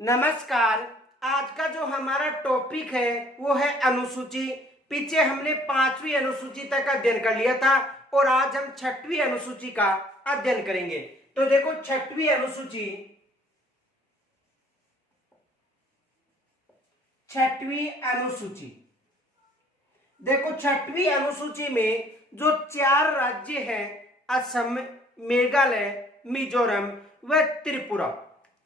नमस्कार। आज का जो हमारा टॉपिक है वो है अनुसूची। पीछे हमने 5वीं अनुसूची तक अध्ययन कर लिया था और आज हम 6वीं अनुसूची का अध्ययन करेंगे। तो देखो 6वीं अनुसूची, 6वीं अनुसूची देखो 6वीं अनुसूची में जो 4 राज्य हैं, असम, मेघालय, मिजोरम व त्रिपुरा,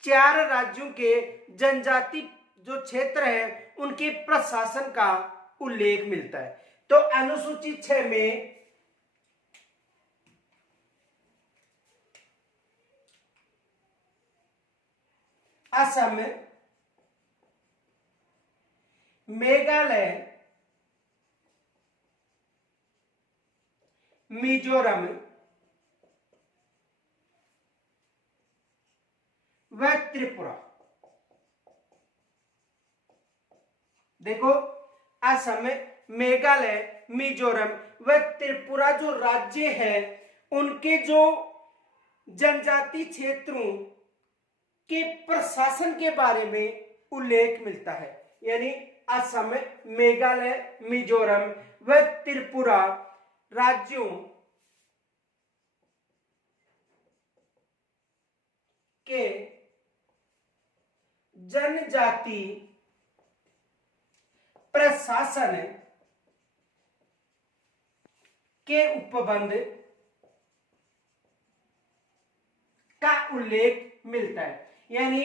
4 राज्यों के जनजाति जो क्षेत्र है उनके प्रशासन का उल्लेख मिलता है। तो अनुसूची 6 में असम, मेघालय, मिजोरम व त्रिपुरा। देखो असम, मेघालय, मिजोरम व त्रिपुरा जो राज्य है उनके जो जनजाति क्षेत्रों के प्रशासन के बारे में उल्लेख मिलता है। यानी असम, मेघालय, मिजोरम व त्रिपुरा राज्यों के जनजाति प्रशासन के उपबंध का उल्लेख मिलता है। यानी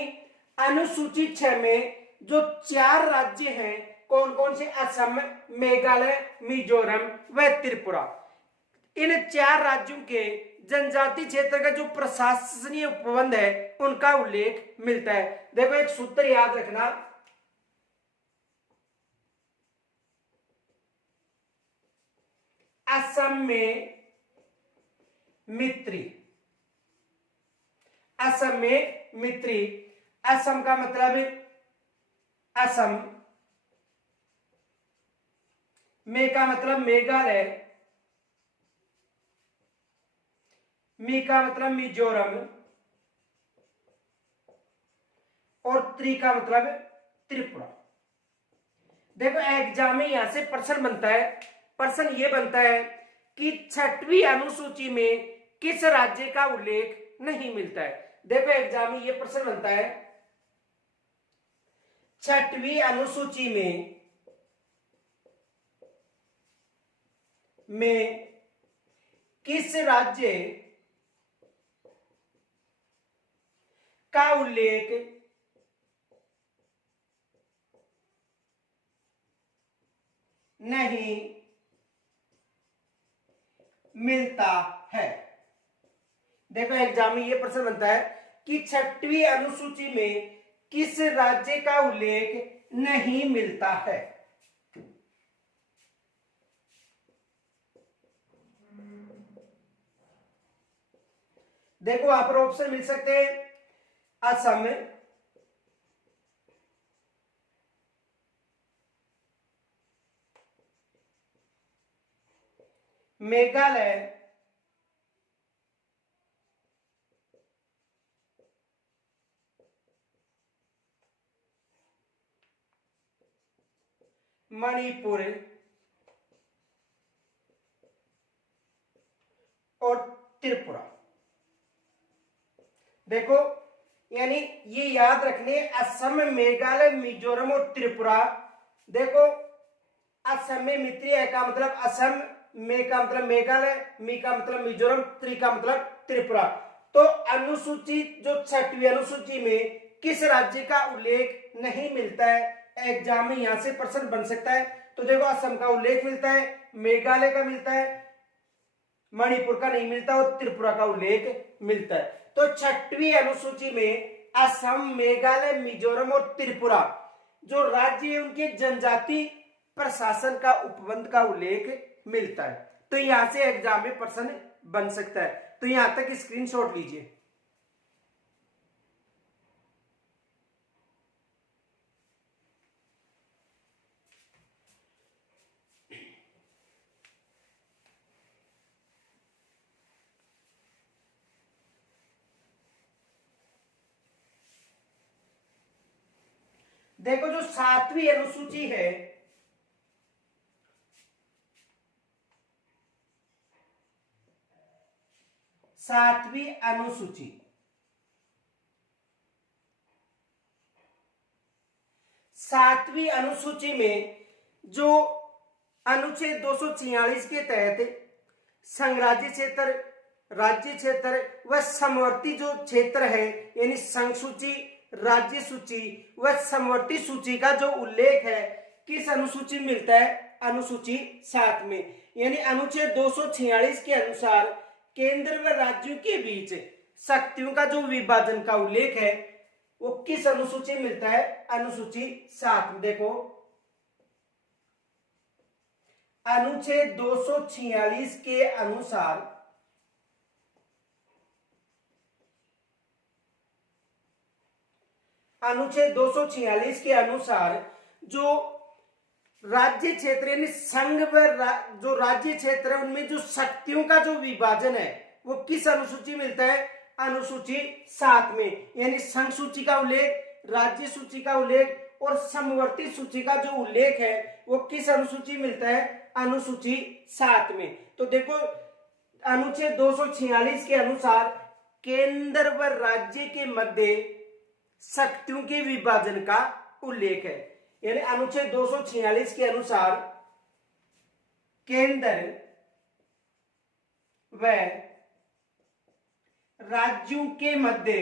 अनुसूची 6 में जो 4 राज्य हैं, कौन कौन से? असम, मेघालय, मिजोरम व त्रिपुरा। इन 4 राज्यों के जनजाति क्षेत्र का जो प्रशासनीय उपबंध है उनका उल्लेख मिलता है। देखो एक सूत्र याद रखना, असम में मित्री। असम में मित्री, असम का मतलब असम, में का मतलब मेघालय, मी का मतलब मिजोरम और त्रि का मतलब त्रिपुरा। देखो एग्जाम में यहां से प्रश्न बनता है, प्रश्न ये बनता है कि 6वीं अनुसूची में किस राज्य का उल्लेख नहीं मिलता है। देखो एग्जाम में ये प्रश्न बनता है, 6वीं अनुसूची में किस राज्य का उल्लेख नहीं मिलता है। देखो एग्जाम में ये प्रश्न बनता है कि 6वीं अनुसूची में किस राज्य का उल्लेख नहीं मिलता है। देखो वहां पर ऑप्शन मिल सकते हैं, असम, मेघालय, मणिपुर और त्रिपुरा। देखो यानी ये याद रखने, असम, मेघालय, मिजोरम और त्रिपुरा। देखो असम में मित्री है का मतलब असम, में का मतलब मेघालय, मी का मतलब मिजोरम, त्रि का मतलब त्रिपुरा। तो अनुसूची जो 6वीं अनुसूची में किस राज्य का उल्लेख नहीं मिलता है, एग्जाम में यहां से प्रश्न बन सकता है। तो देखो असम का उल्लेख मिलता है, मेघालय का मिलता है, मणिपुर का नहीं मिलता और त्रिपुरा का उल्लेख मिलता है। तो 6वीं अनुसूची में असम, मेघालय, मिजोरम और त्रिपुरा जो राज्य है उनके जनजाति प्रशासन का उपबंध का उल्लेख मिलता है। तो यहां से एग्जाम में प्रश्न बन सकता है। तो यहां तक स्क्रीनशॉट लीजिए। देखो जो सातवीं अनुसूची है, सातवीं अनुसूची, सातवीं अनुसूची में जो अनुच्छेद 246 के तहत संघराज्य क्षेत्र, राज्य क्षेत्र व समवर्ती जो क्षेत्र है, यानी संघ सूची, राज्य सूची व समवर्ती सूची का जो उल्लेख है किस अनुसूची में मिलता है? अनुसूची 7 में। यानी अनुच्छेद 246 के अनुसार केंद्र व राज्यों के बीच शक्तियों का जो विभाजन का उल्लेख है वो किस अनुसूची में मिलता है? अनुसूची 7 में। देखो अनुच्छेद 246 के अनुसार अनुच्छेद 246 के अनुसार जो राज्य क्षेत्र यानी संघ व जो राज्य क्षेत्र है उनमें जो शक्तियों का जो विभाजन है वो किस अनुसूची मिलता है? अनुसूची 7 में। यानी संघ सूची का उल्लेख, राज्य सूची का उल्लेख और समवर्ती सूची का जो उल्लेख है वो किस अनुसूची मिलता है? अनुसूची 7 में। तो देखो अनुच्छेद 246 के अनुसार केंद्र व राज्य के मध्य शक्तियों के विभाजन का उल्लेख है। यानी अनुच्छेद 246 के अनुसार केंद्र व राज्यों के मध्य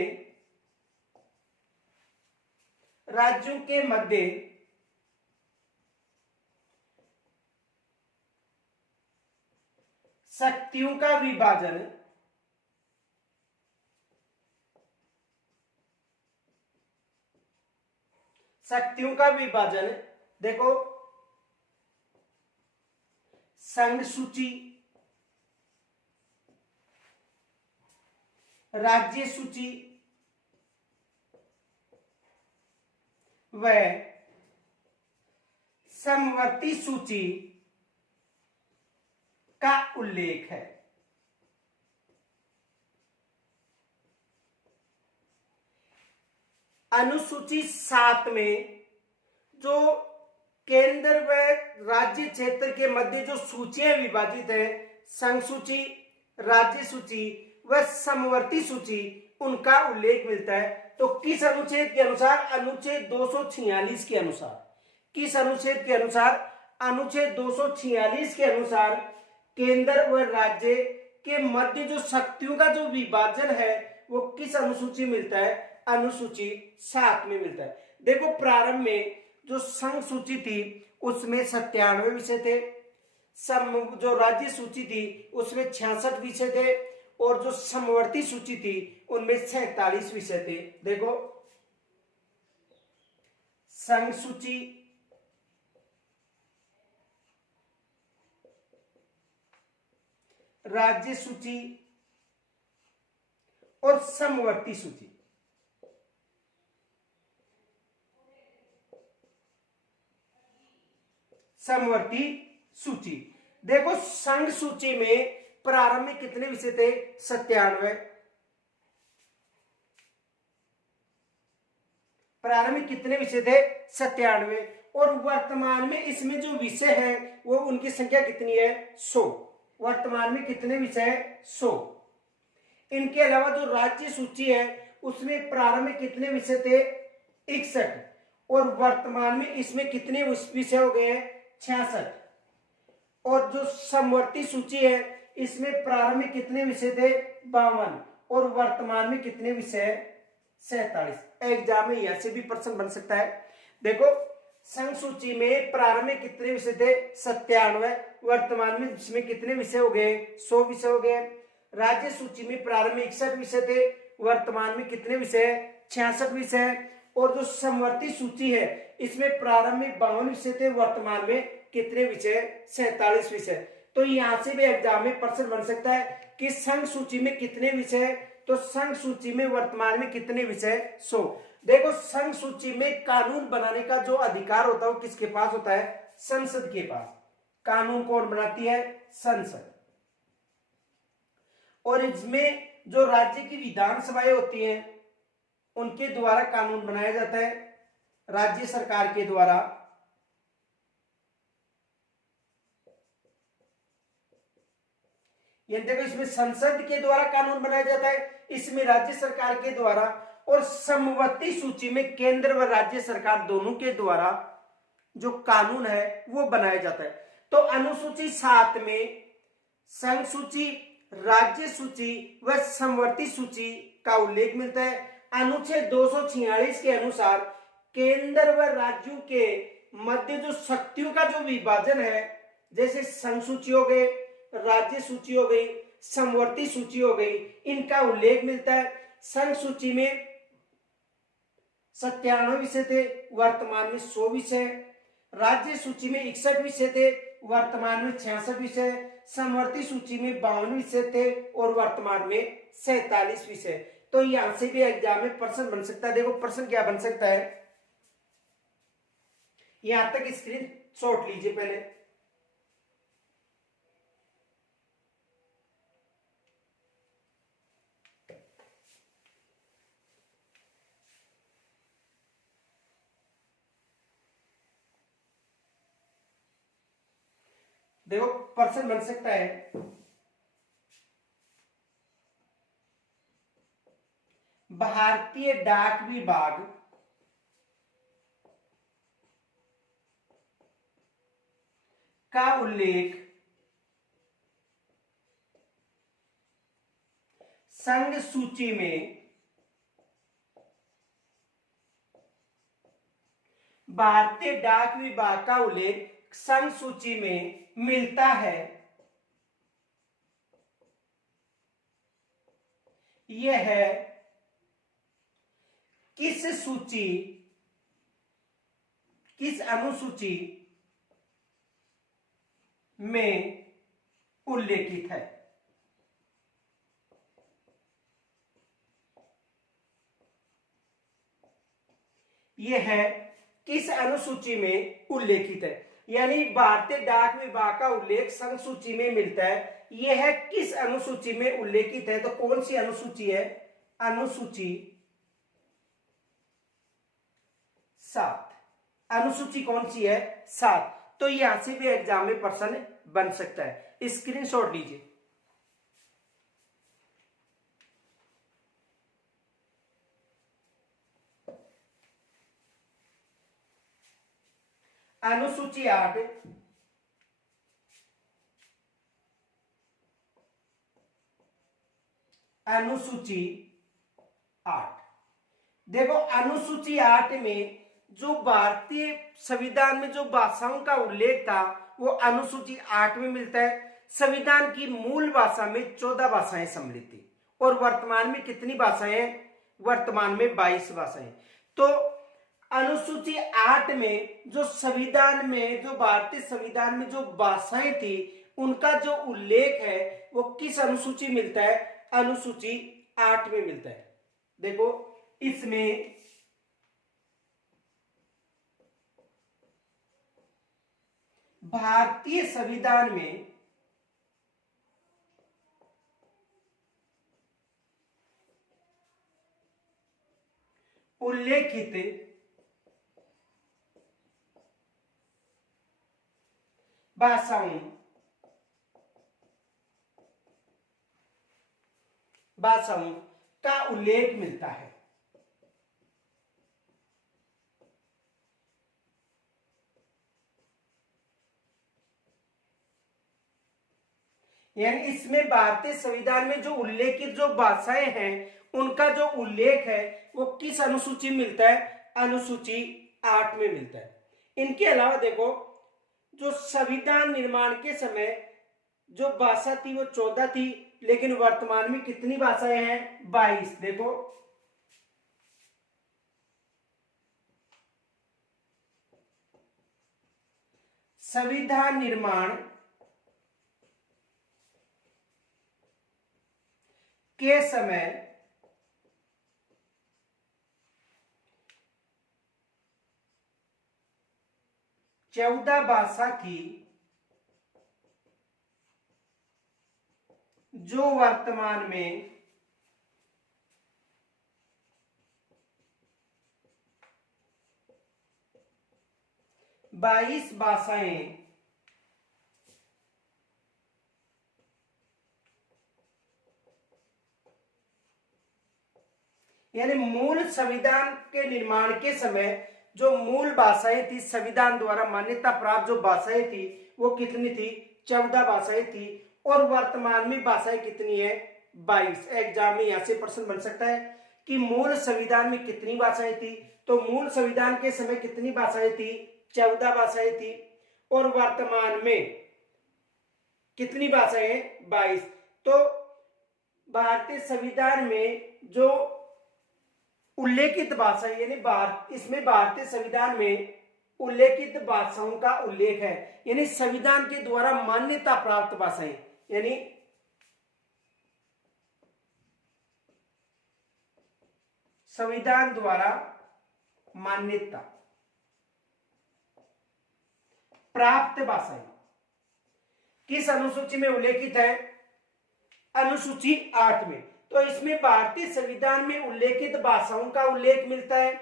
शक्तियों का विभाजन देखो संघ सूची, राज्य सूची व समवर्ती सूची का उल्लेख है। अनुसूची 7 में जो केंद्र व राज्य क्षेत्र के मध्य जो सूचियां विभाजित है, संघ सूची, राज्य सूची व समवर्ती सूची, उनका उल्लेख मिलता है। तो किस अनुच्छेद के अनुसार? अनुच्छेद 246 के अनुसार। किस अनुच्छेद के अनुसार? अनुच्छेद 246 के अनुसार केंद्र व राज्य के मध्य जो शक्तियों का जो विभाजन है वो किस अनुसूची मिलता है? अनुसूची 7 में मिलता है। देखो प्रारंभ में जो संघ सूची थी उसमें 97 विषय थे, जो राज्य सूची थी उसमें 66 विषय थे और जो समवर्ती सूची थी उनमें 47 विषय थे। देखो संघ सूची, राज्य सूची और समवर्ती सूची। समवर्ती सूची देखो संघ सूची में प्रारंभ में कितने विषय थे? 97। प्रारंभ में कितने विषय थे? 97। और वर्तमान में इसमें जो विषय है वो उनकी संख्या कितनी है? 100। वर्तमान में कितने विषय है? 100। इनके अलावा जो राज्य सूची है उसमें प्रारंभ में कितने विषय थे? 61। और वर्तमान में इसमें कितने विषय हो गए हैं? 66। और जो समवर्ती सूची है इसमें प्रारंभ में कितने विषय थे? 52। और वर्तमान में कितने विषय है? 47। एग्जाम में यहां से भी प्रश्न बन सकता है। देखो संघ सूची में प्रारंभ में कितने विषय थे? 97। वर्तमान में इसमें कितने विषय हो गए? 100 विषय हो गए। राज्य सूची में प्रारंभ में 61 विषय थे, वर्तमान में कितने विषय है? 66 विषय। और जो समवर्ती सूची है इसमें प्रारंभ में 52 विषय थे, वर्तमान में कितने विषय? 47 विषय। तो यहां से भी एग्जाम में प्रश्न बन सकता है कि संघ सूची में कितने विषय है? तो संघ सूची में वर्तमान में कितने विषय? 100। देखो संघ सूची में कानून बनाने का जो अधिकार होता है वो किसके पास होता है? संसद के पास। कानून कौन बनाती है? संसद। और इसमें जो राज्य की विधानसभाएं होती हैं उनके द्वारा कानून बनाया जाता है। राज्य सरकार के द्वारा ये देखो, इसमें संसद के द्वारा कानून बनाया जाता है, इसमें राज्य सरकार के द्वारा, और समवर्ती सूची में केंद्र व राज्य सरकार दोनों के द्वारा जो कानून है वो बनाया जाता है। तो अनुसूची 7 में संघ सूची, राज्य सूची व समवर्ती सूची का उल्लेख मिलता है। अनुच्छेद 246 के अनुसार केंद्र व राज्यों के मध्य जो शक्तियों का जो विभाजन है, जैसे संघ सूची हो गए, राज्य सूची हो गई, समवर्ती सूची हो गई, इनका उल्लेख मिलता है। संघ सूची में 97 विषय थे, वर्तमान में 100 विषय। राज्य सूची में 61 विषय थे, वर्तमान में 66 विषय। समवर्ती सूची में 52 विषय थे और वर्तमान में 47 विषय। तो यहां से भी एग्जाम में प्रश्न बन सकता है। देखो प्रश्न क्या बन सकता है, यहां तक स्क्रीन शॉट लीजिए पहले। देखो प्रश्न बन सकता है, भारतीय डाक विभाग का उल्लेख संघ सूची में, भारतीय डाक विभाग का उल्लेख संघ सूची में मिलता है। यह किस सूची, किस अनुसूची में उल्लेखित है? यह किस अनुसूची में उल्लेखित है, यानी भारतीय डाक विभाग का उल्लेख संघ सूची में मिलता है, यह किस अनुसूची में उल्लेखित है? तो कौन सी अनुसूची है? अनुसूची 7। अनुसूची कौन सी है? 7। तो यहां से भी एग्जाम में प्रश्न बन सकता है, स्क्रीनशॉट लीजिए। अनुसूची 8, अनुसूची 8। देखो अनुसूची 8 में जो भारतीय संविधान में जो भाषाओं का उल्लेख था वो अनुसूची 8 में मिलता है। संविधान की मूल भाषा में 14 भाषाएं सम्मिलित थी और वर्तमान में कितनी भाषाएं? वर्तमान में 22 भाषाएं। तो अनुसूची 8 में जो संविधान में, जो भारतीय संविधान में जो भाषाएं थी उनका जो उल्लेख है वो किस अनुसूची मिलता है? अनुसूची 8 में मिलता है। देखो इसमें भारतीय संविधान में उल्लेखित भाषाओं का उल्लेख मिलता है। यानी इसमें भारतीय संविधान में जो उल्लेखित जो भाषाएं हैं उनका जो उल्लेख है वो किस अनुसूची में मिलता है? अनुसूची 8 में मिलता है। इनके अलावा देखो जो संविधान निर्माण के समय जो भाषा थी वो 14 थी, लेकिन वर्तमान में कितनी भाषाएं हैं? 22। देखो संविधान निर्माण के समय चौदह भाषा थी जो वर्तमान में 22 भाषाएं यानी मूल संविधान के निर्माण के समय जो मूल भाषाएं थी, संविधान द्वारा मान्यता प्राप्त जो भाषाएं थी वो कितनी थी? 14 भाषाएं थी। और वर्तमान में भाषाएं कितनी है? 22। एग्जाम में यहां से प्रश्न बन सकता है कि मूल संविधान में कितनी भाषाएं थी। तो मूल संविधान के समय कितनी भाषाएं थी? 14 भाषाएं थी। और वर्तमान में कितनी भाषाएं? 22। तो भारतीय संविधान में जो उल्लेखित भाषा यानी इसमें भारतीय संविधान में उल्लेखित भाषाओं का उल्लेख है, यानी संविधान के द्वारा मान्यता प्राप्त भाषाएं, यानी संविधान द्वारा मान्यता प्राप्त भाषाएं किस अनुसूची में उल्लेखित है? अनुसूची 8 में। तो इसमें भारतीय संविधान में उल्लेखित भाषाओं का उल्लेख मिलता है।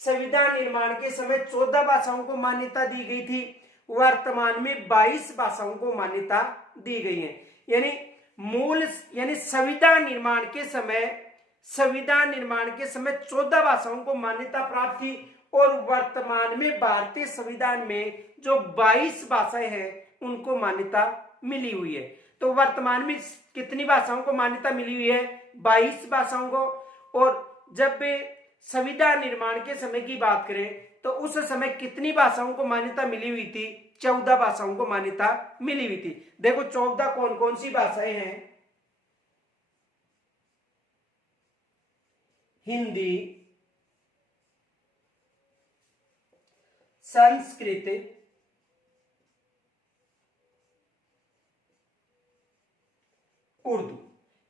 संविधान निर्माण के समय 14 भाषाओं को मान्यता दी गई थी, वर्तमान में 22 भाषाओं को मान्यता दी गई है। यानी संविधान निर्माण के समय 14 भाषाओं को मान्यता प्राप्त थी और वर्तमान में भारतीय संविधान में जो 22 भाषाएं हैं उनको मान्यता मिली हुई है। तो वर्तमान में कितनी भाषाओं को मान्यता मिली हुई है? 22 भाषाओं को। और जब संविधान निर्माण के समय की बात करें तो उस समय कितनी भाषाओं को मान्यता मिली हुई थी? 14 भाषाओं को मान्यता मिली हुई थी। देखो 14 कौन कौन सी भाषाएं हैं? हिंदी, संस्कृत, उर्दू।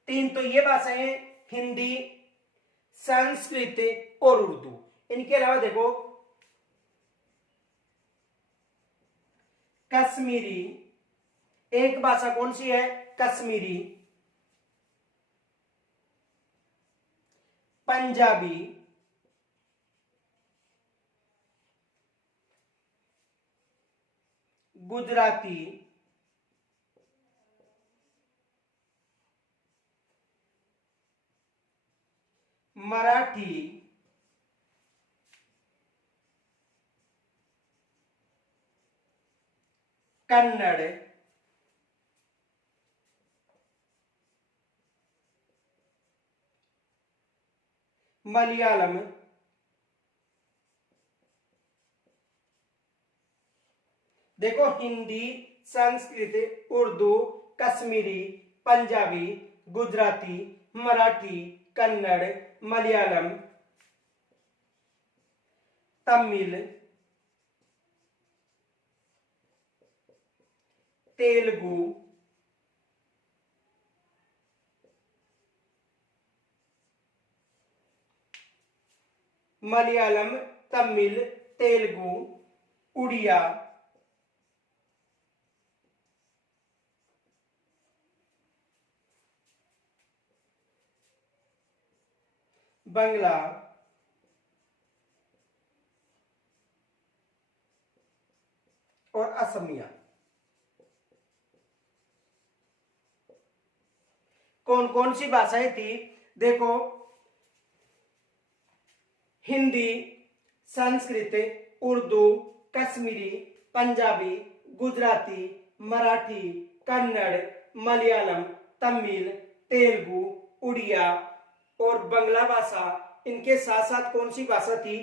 3 तो ये भाषाएं हैं, हिंदी, संस्कृत और उर्दू। इनके अलावा देखो कश्मीरी, एक भाषा कौन सी है? कश्मीरी। पंजाबी, गुजराती, मराठी, कन्नड़, मलयालम, देखो हिंदी, संस्कृत, उर्दू, कश्मीरी, पंजाबी, गुजराती, मराठी, कन्नड़, मलयालम, तमिल, तेलुगु, मलयालम, तमिल, तेलुगु, उड़िया, बंगला, और असमिया। कौन कौन सी भाषाएं थी? देखो हिंदी, संस्कृत, उर्दू, कश्मीरी, पंजाबी, गुजराती, मराठी, कन्नड़, मलयालम, तमिल, तेलुगु, उड़िया और बंगला भाषा। इनके साथ साथ कौन सी भाषा थी?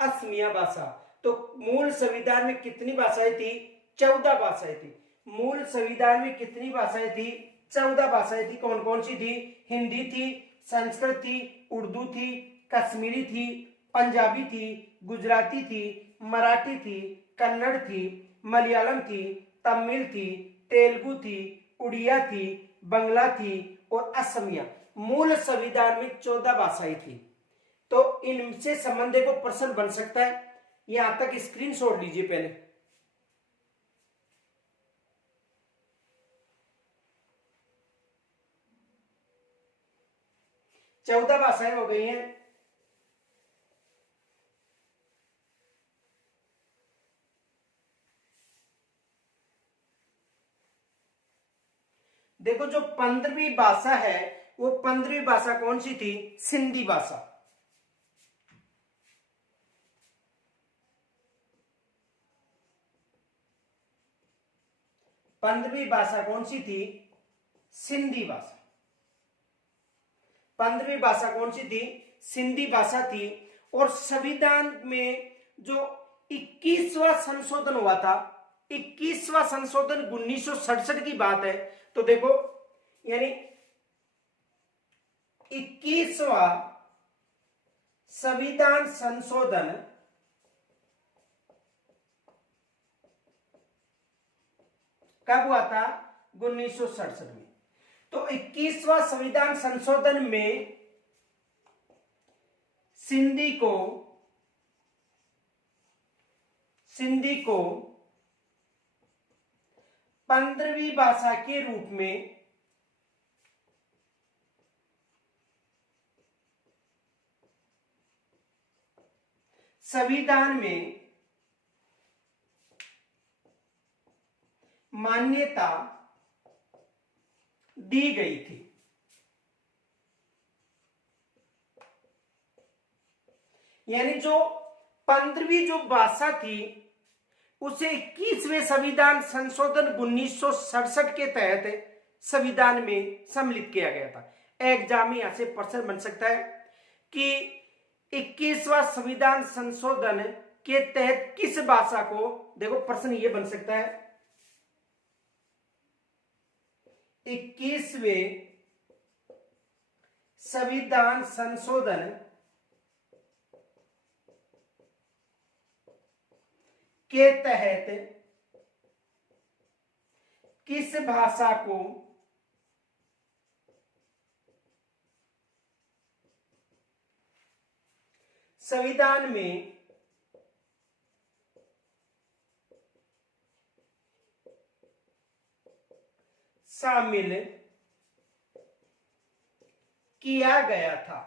असमिया भाषा। तो मूल संविधान में कितनी भाषाएं थी? 14 भाषाएं थी। मूल संविधान में कितनी भाषाएं थी? 14 भाषाएं थी। कौन कौन सी थी? हिंदी थी, संस्कृत थी, उर्दू थी, कश्मीरी थी, पंजाबी थी, गुजराती थी, मराठी थी, कन्नड़ थी, मलयालम थी, तमिल थी, तेलुगु थी, उड़िया थी, बंगला थी और असमिया। मूल संविधान में 14 भाषाएं थी। तो इनसे संबंधित को प्रश्न बन सकता है। यहां तक स्क्रीनशॉट लीजिए पहले। चौदह भाषाएं हो गई हैं। देखो जो 15वीं भाषा है वो 15वीं भाषा कौन सी थी? सिंधी भाषा। पंद्रहवीं भाषा कौन सी थी? सिंधी भाषा। 15वीं भाषा कौन सी थी? सिंधी भाषा थी। और संविधान में जो 21वां संशोधन हुआ था, 21वां संशोधन 1967 की बात है। तो देखो यानी 21वां संविधान संशोधन कब हुआ था? 1967 में। तो 21वां संविधान संशोधन में सिंधी को 15वीं भाषा के रूप में संविधान में मान्यता दी गई थी। यानी जो 15वीं जो भाषा थी उसे 21वें संविधान संशोधन 1967 के तहत संविधान में सम्मिलित किया गया था। एग्जाम में यहां से प्रश्न बन सकता है कि 21वां संविधान संशोधन के तहत किस भाषा को, देखो प्रश्न ये बन सकता है 21वें संविधान संशोधन के तहत किस भाषा को संविधान में शामिल किया गया था।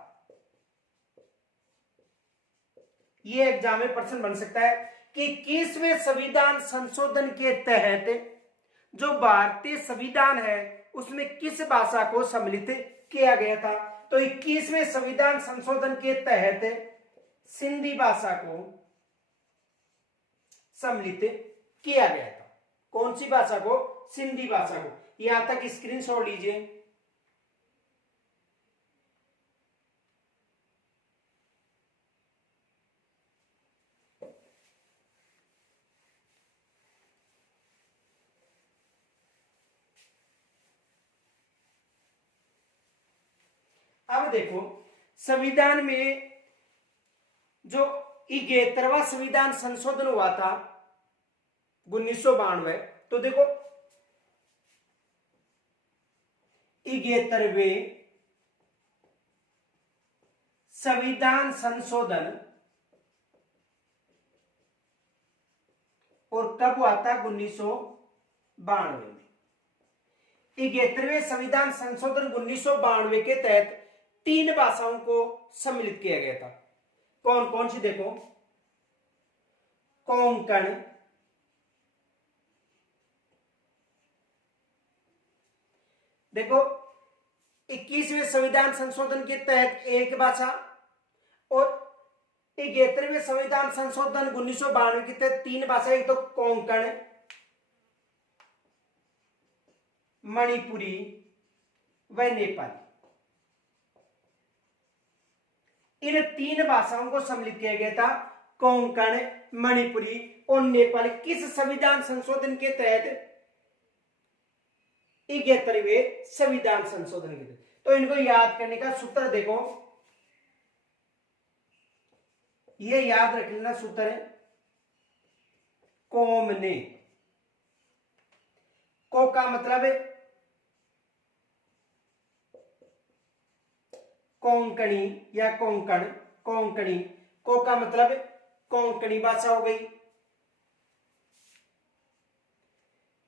यह एग्जाम में प्रश्न बन सकता है कि 21वें संविधान संशोधन के तहत जो भारतीय संविधान है उसमें किस भाषा को सम्मिलित किया गया था। तो 21वें संविधान संशोधन के तहत सिंधी भाषा को सम्मिलित किया गया था। कौन सी भाषा को? सिंधी भाषा को। यहां तक स्क्रीनशॉट लीजिए। अब देखो संविधान में जो 71वां संविधान संशोधन हुआ था 1992, तो देखो 71वें संविधान संशोधन और कब हुआ था? 1992 में। 71वें संविधान संशोधन 1992 के तहत 3 भाषाओं को सम्मिलित किया गया था। कौन कौन सी? देखो कोंकण, देखो 21वें संविधान संशोधन के तहत एक भाषा, और 71वें संविधान संशोधन 1992 के तहत 3 भाषा। एक तो कोंकण, मणिपुरी व नेपाली। इन 3 भाषाओं को सम्मिलित किया गया था। कोंकण, मणिपुरी और नेपाली किस संविधान संशोधन के तहत? 71वें संविधान संशोधन के तहत। तो इनको याद करने का सूत्र देखो, ये याद रख लेना सूत्र है कोमने। को का मतलब है कोंकणी या कोंकण, कोंकणी। को का मतलब कोंकणी भाषा हो गई।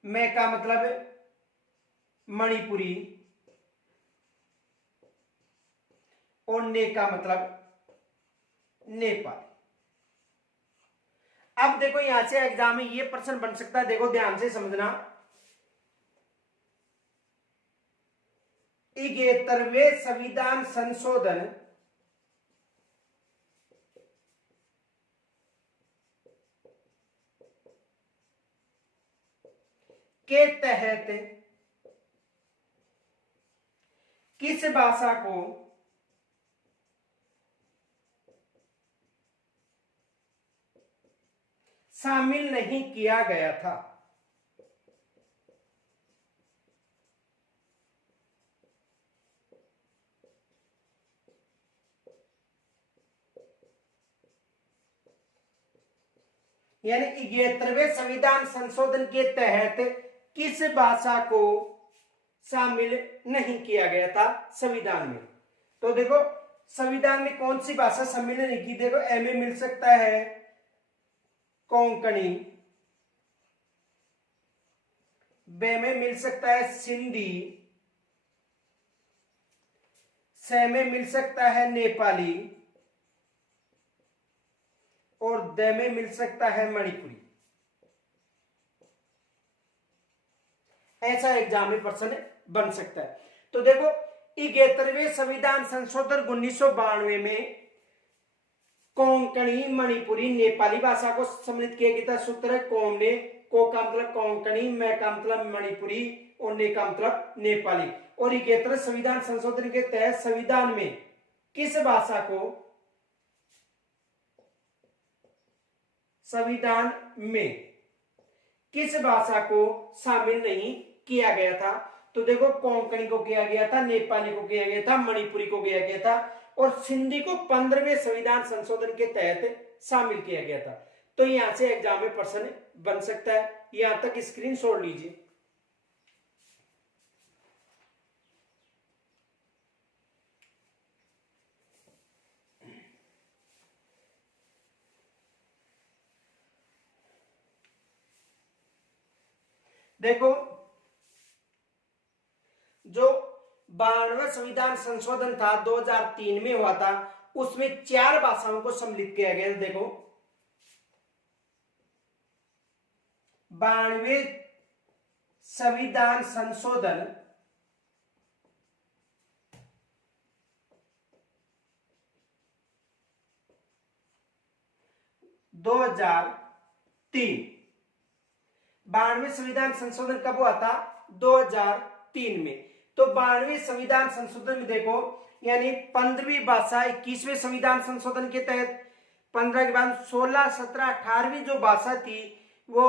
मैं का मतलब मणिपुरी और ने का मतलब नेपाल। अब देखो यहां से एग्जाम में ये प्रश्न बन सकता है, देखो ध्यान से समझना। 71वें संविधान संशोधन के तहत किस भाषा को शामिल नहीं किया गया था? यानी 71वें संविधान संशोधन के तहत किस भाषा को शामिल नहीं किया गया था संविधान में? तो देखो संविधान में कौन सी भाषा शामिल नहीं की? देखो ए में मिल सकता है कोंकणी, बे में मिल सकता है सिंधी, से में मिल सकता है नेपाली और द में मिल सकता है मणिपुरी। ऐसा एग्जाम में प्रश्न बन सकता है। तो देखो 71वें संविधान संशोधन 1992 में कोंकणी, मणिपुरी, नेपाली भाषा को सम्मिलित किया गया था। सूत्र है कोम ने, को का मतलब कोंकणी, मैं का मतलब मणिपुरी और ने का मतलब नेपाली। और 71वें संविधान संशोधन के तहत संविधान में किस भाषा को शामिल नहीं किया गया था? तो देखो कोंकणी को किया गया था, नेपाली को किया गया था, मणिपुरी को किया गया था और सिंधी को 15वें संविधान संशोधन के तहत शामिल किया गया था। तो यहां से एग्जाम में प्रश्न बन सकता है। यहां तक स्क्रीनशॉट लीजिए। देखो जो 92वां संविधान संशोधन था 2003 में हुआ था, उसमें 4 भाषाओं को सम्मिलित किया गया। देखो 92वें संविधान संशोधन 2003, 92वें संविधान संशोधन कब हुआ था? 2003 में। तो 92वें संविधान संशोधन में देखो यानी 15वीं भाषा 21वें संविधान संशोधन के तहत 15 के बाद 16, 17, 18वीं जो भाषा थी वो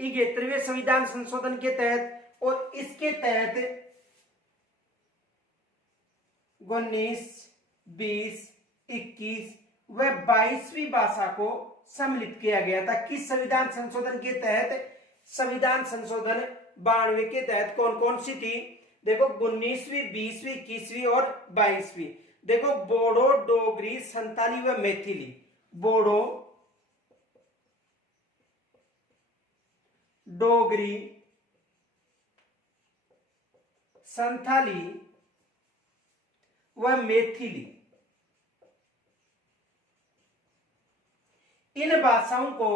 71वें संविधान संशोधन के तहत, और इसके तहत 19, 20, 21 व 22वीं भाषा को सम्मिलित किया गया था। किस संविधान संशोधन के तहत? संविधान संशोधन 92 के तहत कौन कौन सी थी? देखो 19वीं, 20वीं, 21वीं और 22वीं। देखो बोडो, डोगरी, संताली व मैथिली। बोडो, डोगरी, संथाली व मैथिली, इन भाषाओं को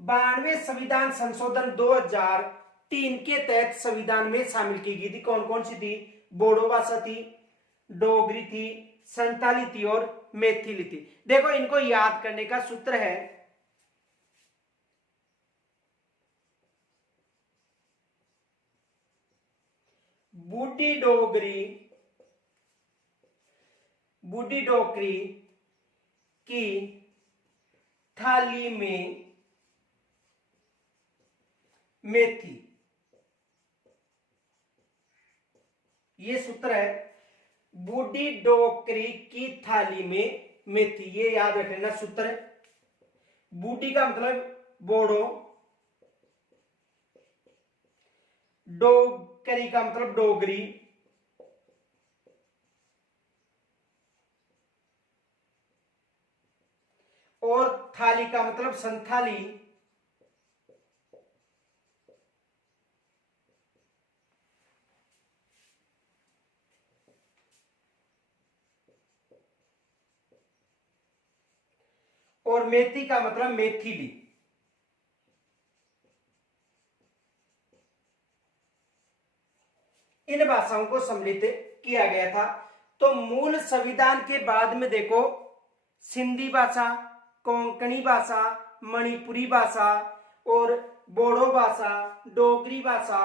92वें संविधान संशोधन 2003 के तहत संविधान में शामिल की गई थी। कौन कौन सी थी? बोडो भाषा थी, डोगरी थी, संताली थी और मैथिली थी। देखो इनको याद करने का सूत्र है बूढ़ी डोगरी की थाली में मेथी। ये सूत्र है बूढ़ी डोगरी की थाली में मेथी। ये याद रखना सूत्र है। बूढ़ी का मतलब बोडो, डोगरी का मतलब डोगरी, और थाली का मतलब संथाली, और मेथी का मतलब मैथिली। इन भाषाओं को सम्मिलित किया गया था। तो मूल संविधान के बाद में देखो सिंधी भाषा, कोंकणी भाषा, मणिपुरी भाषा और बोडो भाषा, डोगरी भाषा,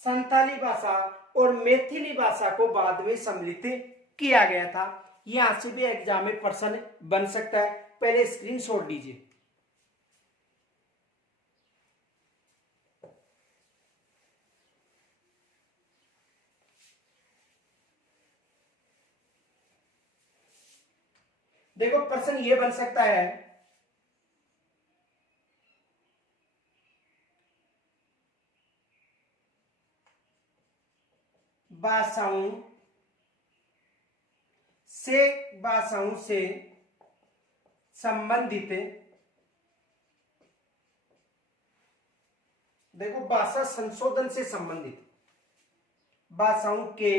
संथाली भाषा और मैथिली भाषा को बाद में सम्मिलित किया गया था। यहां से भी एग्जाम में प्रश्न बन सकता है, पहले स्क्रीनशॉट लीजिए। देखो प्रश्न ये बन सकता है, भाषाओं से संबंधित, देखो भाषा संशोधन से संबंधित, भाषाओं के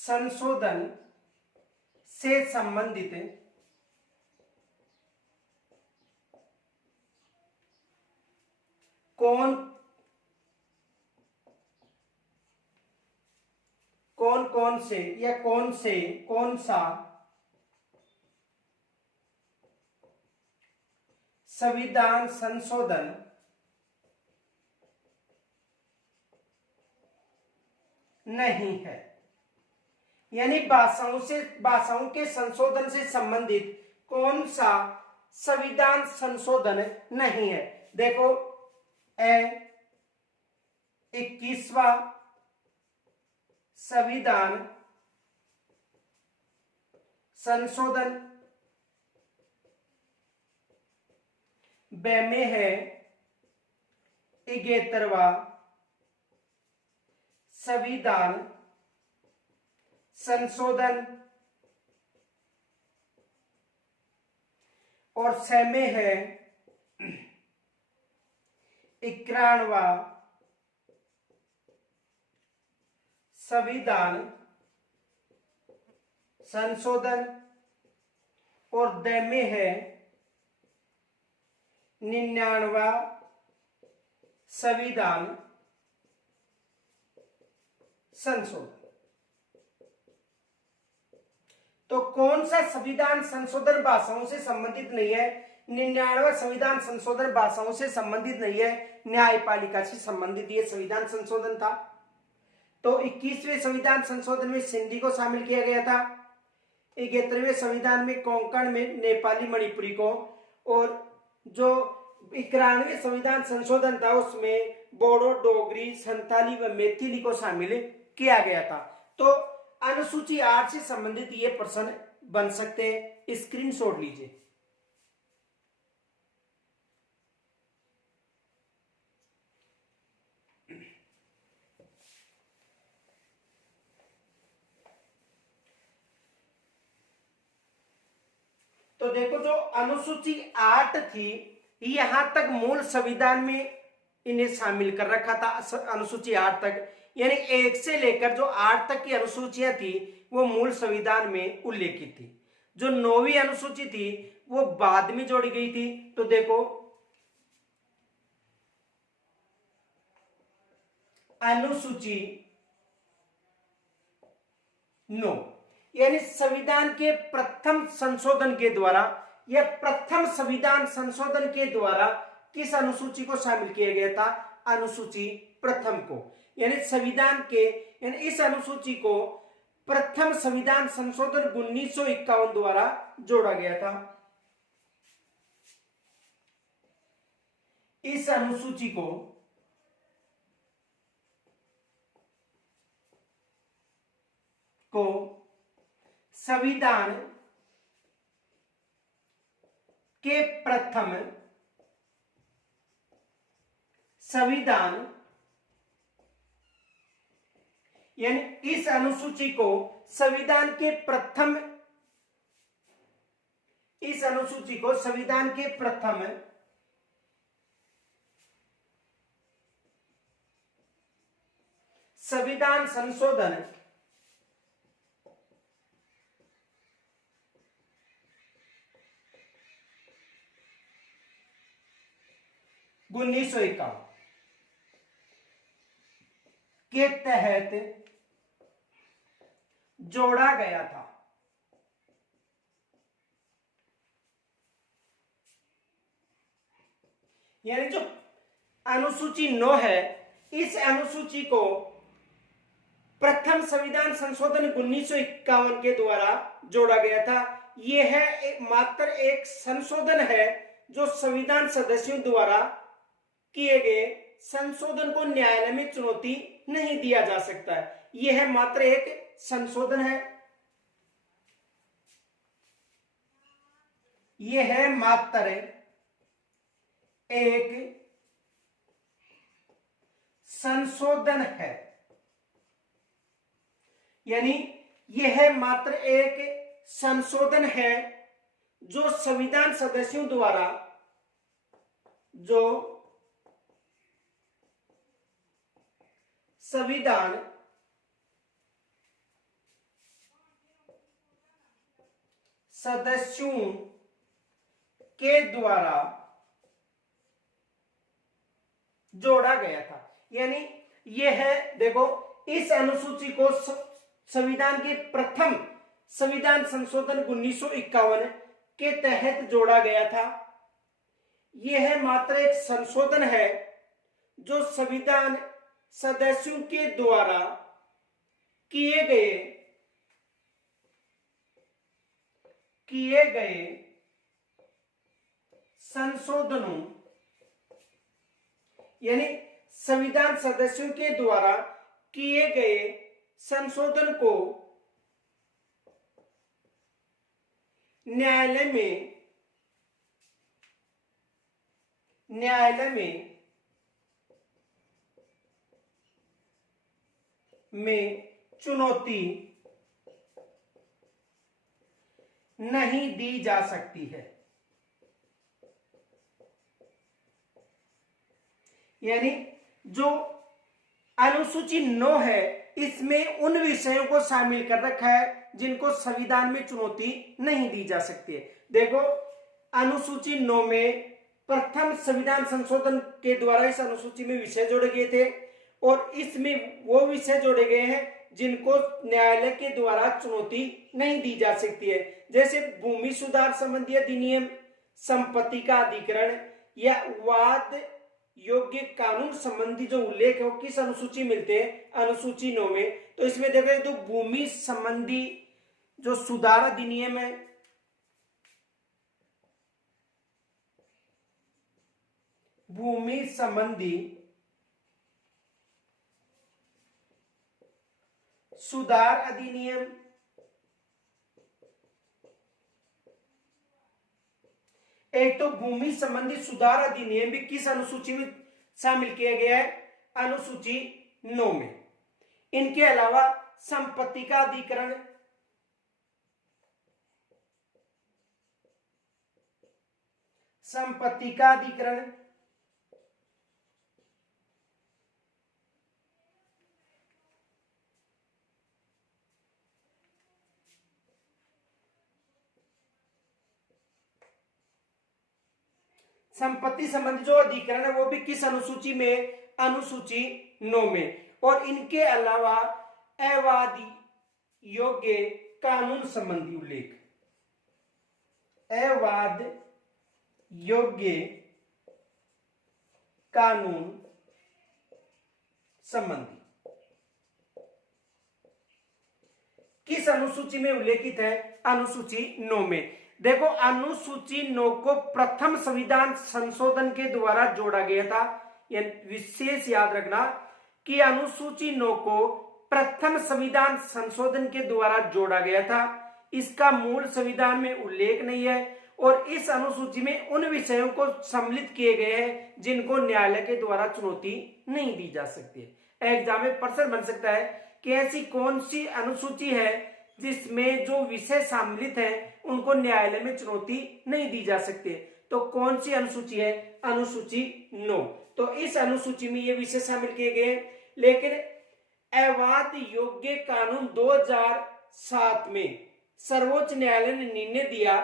संशोधन से संबंधित कौन से या कौन सा संविधान संशोधन नहीं है। यानी भाषाओं के संशोधन से संबंधित कौन सा संविधान संशोधन नहीं है। देखो 21वां संविधान संशोधन, ब में है 71वां संविधान संशोधन और स में है 91वां संविधान संशोधन और द में है 99वां संविधान संशोधन। तो कौन सा संविधान संशोधन भाषाओं से संबंधित नहीं है? 99वां संविधान संशोधन भाषाओं से संबंधित नहीं है, न्यायपालिका से संबंधित ये संविधान संशोधन था। तो 21वें संविधान संशोधन में सिंधी को शामिल किया गया था, 71वें संविधान में कोंकण में नेपाली मणिपुरी को, और जो 91वें संविधान संशोधन था उसमें बोडो, डोगरी, संथाली व मैथिली को शामिल किया गया था। तो अनुसूची 8 से संबंधित ये प्रश्न बन सकते हैं, स्क्रीनशॉट लीजिए। तो देखो जो अनुसूची 8 थी यहां तक मूल संविधान में इन्हें शामिल कर रखा था, अनुसूची 8 तक, यानी 1 से लेकर जो 8 तक की अनुसूचियां थी वो मूल संविधान में उल्लेखित थी। जो 9वीं अनुसूची थी वो बाद में जोड़ी गई थी। तो देखो अनुसूची 9 यानी संविधान के प्रथम संशोधन के द्वारा या प्रथम संविधान संशोधन के द्वारा किस अनुसूची को शामिल किया गया था? अनुसूची प्रथम को। यानी संविधान के यानी इस अनुसूची को प्रथम संविधान संशोधन 1951 द्वारा जोड़ा गया था। इस अनुसूची को संविधान के प्रथम संविधान यानी इस अनुसूची को संविधान के प्रथम संविधान संशोधन 1951 के तहत जोड़ा गया था। यानी जो अनुसूची 9 है, इस अनुसूची को प्रथम संविधान संशोधन 1951 के द्वारा जोड़ा गया था। यह है मात्र एक संशोधन है जो संविधान सदस्यों द्वारा किए गए संशोधन को न्यायालय में चुनौती नहीं दिया जा सकता है। यह मात्र एक संशोधन है। यह है मात्र एक संशोधन है। यानी यह मात्र एक संशोधन है जो संविधान सदस्यों द्वारा संविधान सदस्यों के द्वारा जोड़ा गया था। यानी यह है, देखो, इस अनुसूची को संविधान के प्रथम संविधान संशोधन 1951 के तहत जोड़ा गया था। यह मात्र एक संशोधन है जो संविधान सदस्यों के द्वारा किए गए संशोधनों, यानी संविधान सदस्यों के द्वारा किए गए संशोधन को न्यायालय में चुनौती नहीं दी जा सकती है। यानी जो अनुसूची 9 है, इसमें उन विषयों को शामिल कर रखा है जिनको संविधान में चुनौती नहीं दी जा सकती है। देखो, अनुसूची 9 में प्रथम संविधान संशोधन के द्वारा इस अनुसूची में विषय जोड़े गए थे और इसमें वो विषय जोड़े गए हैं जिनको न्यायालय के द्वारा चुनौती नहीं दी जा सकती है, जैसे भूमि सुधार संबंधी अधिनियम, संपत्ति का अधिकरण या वाद योग्य कानून संबंधी जो उल्लेख है वो किस अनुसूची मिलते हैं? अनुसूची 9 में। तो इसमें देखो, तो भूमि संबंधी जो सुधार अधिनियम है, भूमि संबंधी सुधार अधिनियम, एक तो भूमि संबंधी सुधार अधिनियम भी किस अनुसूची में शामिल किया गया है? अनुसूची 9 में। इनके अलावा संपत्ति का अधिकरण, संपत्ति का अधिकरण, संपत्ति संबंधी जो अधिकरण है वो भी किस अनुसूची में? अनुसूची 9 में। और इनके अलावा अवाद योग्य कानून संबंधी उल्लेख, अवाद योग्य कानून संबंधी किस अनुसूची में उल्लेखित है? अनुसूची 9 में। देखो, अनुसूची 9 को प्रथम संविधान संशोधन के द्वारा जोड़ा गया था। यह विशेष याद रखना कि अनुसूची 9 को प्रथम संविधान संशोधन के द्वारा जोड़ा गया था। इसका मूल संविधान में उल्लेख नहीं है और इस अनुसूची में उन विषयों को सम्मिलित किए गए हैं जिनको न्यायालय के द्वारा चुनौती नहीं दी जा सकती है। एग्जाम में प्रश्न बन सकता है कि ऐसी कौन सी अनुसूची है जिसमें जो विषय सम्मिलित है उनको न्यायालय में चुनौती नहीं दी जा सकती है। तो कौन सी अनुसूची है? अनुसूची 9। तो इस अनुसूची में ये विषय शामिल किए गए, लेकिन अवाद योग्य कानून 2007 में सर्वोच्च न्यायालय ने निर्णय दिया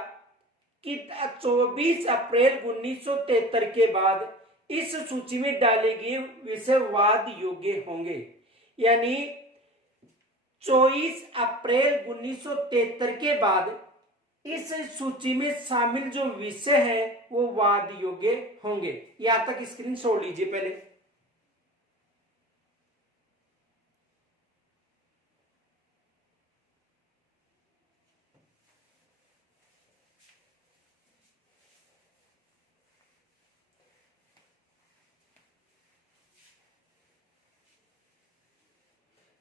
कि 24 अप्रैल 1973 के बाद इस सूची में डाले गए विषय वाद योग्य होंगे। यानी 24 अप्रैल 1973 के बाद इस सूची में शामिल जो विषय है वो वाद योग्य होंगे। यहां तक स्क्रीन छोड़ लीजिए पहले।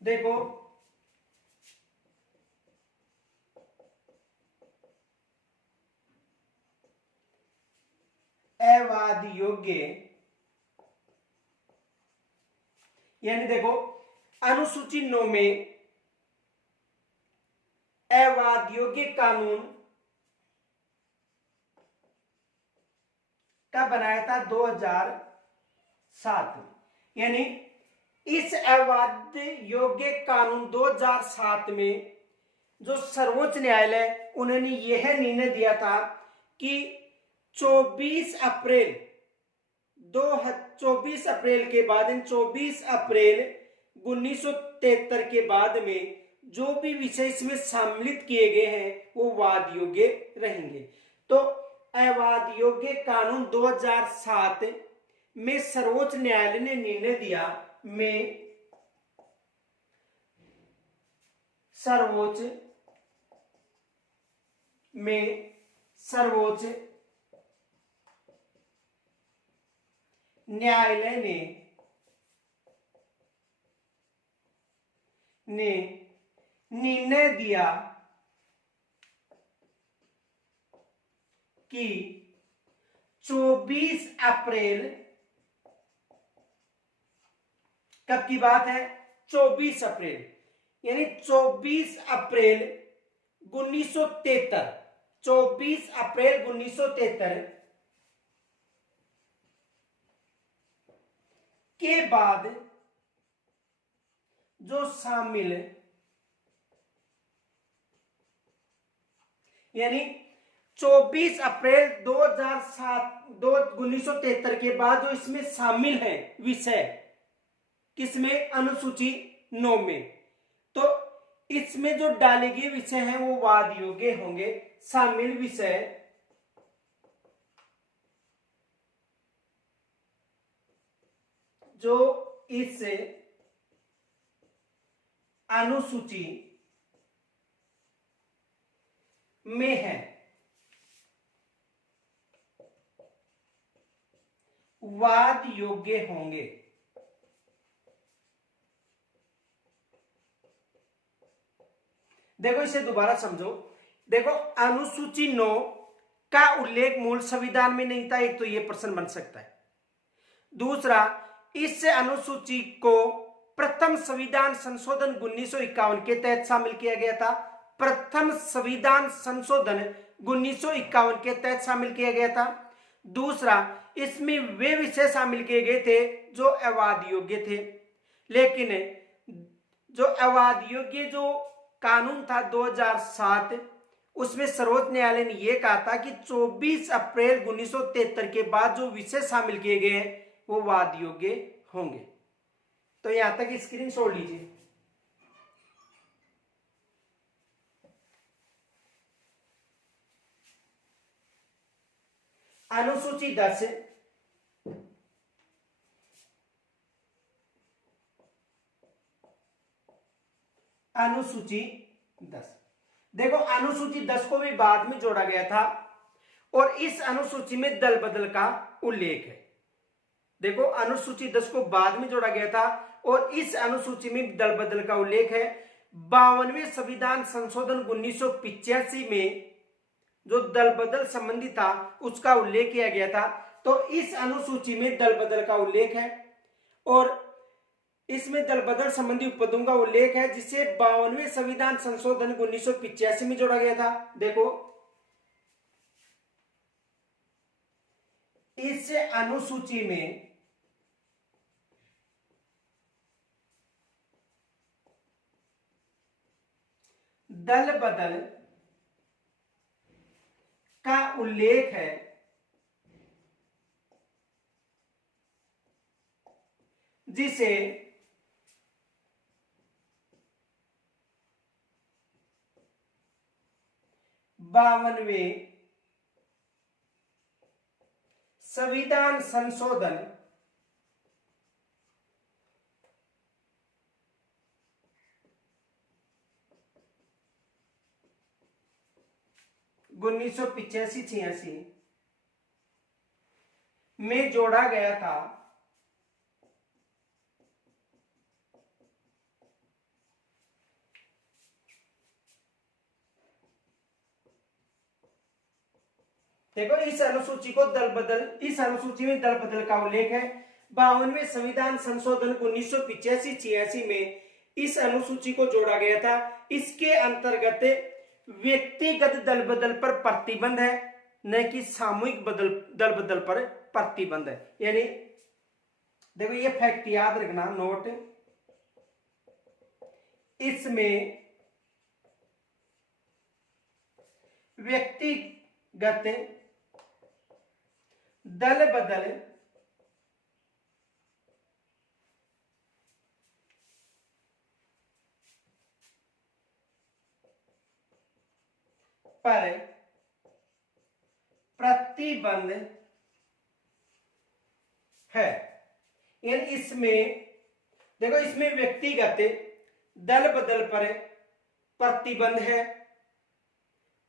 देखो अवाद योग्य यानी देखो अनुसूची 9 में अवाद योग्य कानून कब बनाया था? 2007। यानी इस अवाद योग्य कानून 2007 में जो सर्वोच्च न्यायालय उन्होंने यह निर्णय दिया था कि 24 अप्रैल के बाद 24 अप्रैल 1973 के बाद में जो भी विषय इसमें सम्मिलित किए गए हैं वो वाद योग्य रहेंगे। तो अवाद योग्य कानून 2007 में सर्वोच्च न्यायालय ने निर्णय दिया सर्वोच्च न्यायालय ने निर्णय दिया कि 24 अप्रैल कब की बात है? 24 अप्रैल यानी 24 अप्रैल 1973 24 अप्रैल 1973 के बाद जो शामिल यानी 24 अप्रैल 1973 के बाद जो इसमें शामिल है विषय किसमें? अनुसूची 9 में। तो इसमें जो डाले गए विषय हैं वो वाद योग्य होंगे। शामिल विषय जो इस अनुसूची में है वाद योग्य होंगे। देखो इसे दोबारा समझो। देखो अनुसूची 9 का उल्लेख मूल संविधान में नहीं था, एक तो ये प्रश्न बन सकता है। दूसरा, इस अनुसूची को प्रथम संविधान संशोधन 1951 के तहत शामिल किया गया था। प्रथम संविधान संशोधन 1951 के तहत शामिल किया गया था। दूसरा, इसमें वे विषय शामिल किए गए थे जो अवाद योग्य थे। लेकिन जो अवाद योग्य जो कानून था 2007 उसमें सर्वोच्च न्यायालय ने यह कहा था कि 24 अप्रैल 1973 के बाद जो विषय शामिल किए गए हैं वो वाद योग्य होंगे। तो यहां तक स्क्रीन छोड़ लीजिए। अनुसूची 10 देखो अनुसूची 10 को भी बाद में जोड़ा गया था और इस अनुसूची में दल बदल का उल्लेख है। देखो अनुसूची 10 को बाद में जोड़ा गया था और इस अनुसूची में दल बदल का उल्लेख है। 52वें संविधान संशोधन 1985 में जो दल बदल संबंधी था उसका उल्लेख किया गया था। तो इस अनुसूची में दल बदल का उल्लेख है और इसमें दल बदल संबंधी उपपदों का उल्लेख है जिसे 52वें संविधान संशोधन 1985 में जोड़ा गया था। देखो इस अनुसूची में दल बदल का उल्लेख है जिसे 52वें संविधान संशोधन 1985-86 में जोड़ा गया था। देखो इस अनुसूची को दल बदल, इस अनुसूची में दल बदल का उल्लेख है। 52वें संविधान संशोधन 1985-86 में इस अनुसूची को जोड़ा गया था। इसके अंतर्गत व्यक्तिगत दल बदल पर प्रतिबंध है, न कि सामूहिक दल बदल पर प्रतिबंध है। यानी देखो ये फैक्ट याद रखना, नोट, इसमें व्यक्तिगत दल बदल पर प्रतिबंध है। यानी इसमें देखो, इसमें व्यक्तिगत दल बदल पर प्रतिबंध है,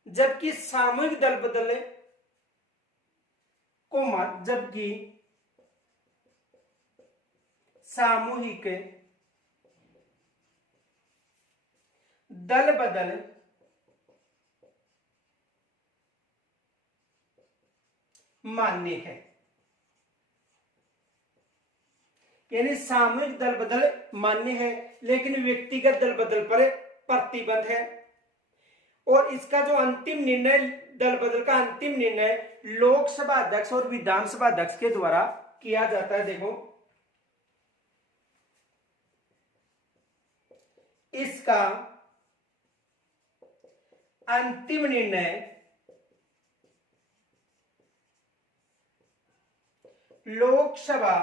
जबकि सामूहिक दल बदल को जबकि सामूहिक दल बदल मान्य है। यानी सामूहिक दल बदल मान्य है, लेकिन व्यक्तिगत दल बदल पर प्रतिबंध है। और इसका जो अंतिम निर्णय, दल बदल का अंतिम निर्णय लोकसभा अध्यक्ष और विधानसभा अध्यक्ष के द्वारा किया जाता है। देखो इसका अंतिम निर्णय लोकसभा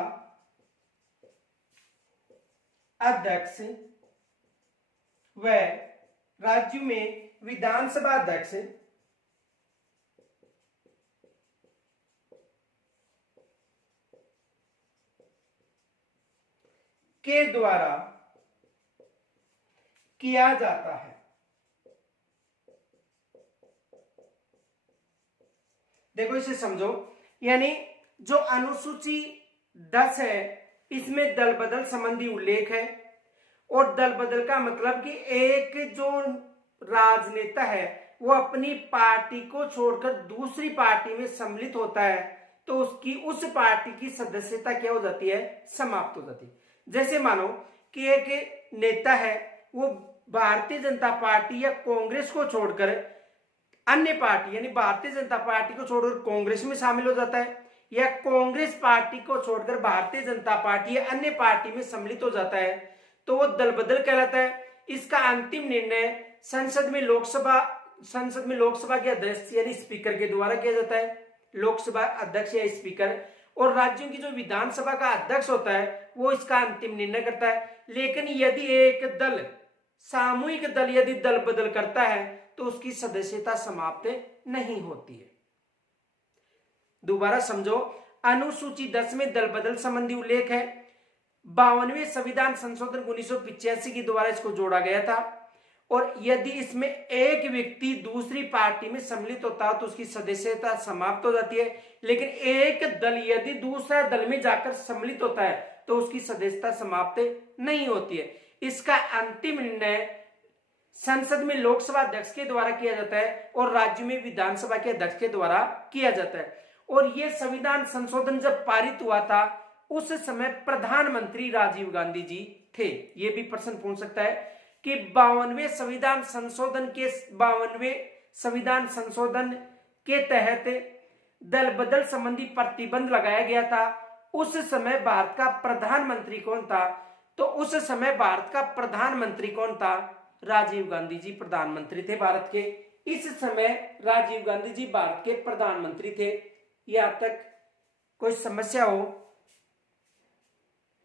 अध्यक्ष व राज्य में विधानसभा अध्यक्ष के द्वारा किया जाता है। देखो इसे समझो, यानी जो अनुसूची 10 है इसमें दल बदल संबंधी उल्लेख है। और दल बदल का मतलब कि एक जो राजनेता है वो अपनी पार्टी को छोड़कर दूसरी पार्टी में सम्मिलित होता है तो उसकी उस पार्टी की सदस्यता क्या हो जाती है, समाप्त हो जाती है। जैसे मानो कि एक नेता है वो भारतीय जनता पार्टी या कांग्रेस को छोड़कर अन्य पार्टी यानी भारतीय जनता पार्टी को छोड़कर कांग्रेस में शामिल हो जाता है, या कांग्रेस पार्टी को छोड़कर भारतीय जनता पार्टी या अन्य पार्टी में सम्मिलित हो जाता है, तो वो दल बदल कहलाता है। इसका अंतिम निर्णय संसद में लोकसभा के अध्यक्ष यानी स्पीकर के द्वारा किया जाता है, लोकसभा अध्यक्ष या स्पीकर। और राज्यों की जो विधानसभा का अध्यक्ष होता है वो इसका अंतिम निर्णय करता है। लेकिन यदि एक दल, सामूहिक दल यदि दल बदल करता है तो उसकी सदस्यता समाप्त नहीं होती है। दोबारा समझो, अनुसूची 10 में दल बदल संबंधी उल्लेख है। 52वें संविधान संशोधन 1985 के द्वारा इसको जोड़ा गया था। और यदि इसमें एक व्यक्ति दूसरी पार्टी में सम्मिलित होता है तो उसकी सदस्यता समाप्त हो जाती है। लेकिन एक दल यदि दूसरा दल में जाकर सम्मिलित होता है तो उसकी सदस्यता समाप्त नहीं होती है। इसका अंतिम निर्णय संसद में लोकसभा अध्यक्ष के द्वारा किया जाता है और राज्य में विधानसभा के अध्यक्ष के द्वारा किया जाता है। और यह संविधान संशोधन जब पारित हुआ था उस समय प्रधानमंत्री राजीव गांधी जी थे। यह भी प्रश्न पूछ सकता है कि 52वें संविधान संशोधन के तहत दल बदल संबंधी प्रतिबंध लगाया गया था, उस समय भारत का प्रधानमंत्री कौन था? तो उस समय भारत का प्रधानमंत्री कौन था? राजीव गांधी जी प्रधानमंत्री थे भारत के। इस समय राजीव गांधी जी भारत के प्रधानमंत्री थे। यहां तक कोई समस्या हो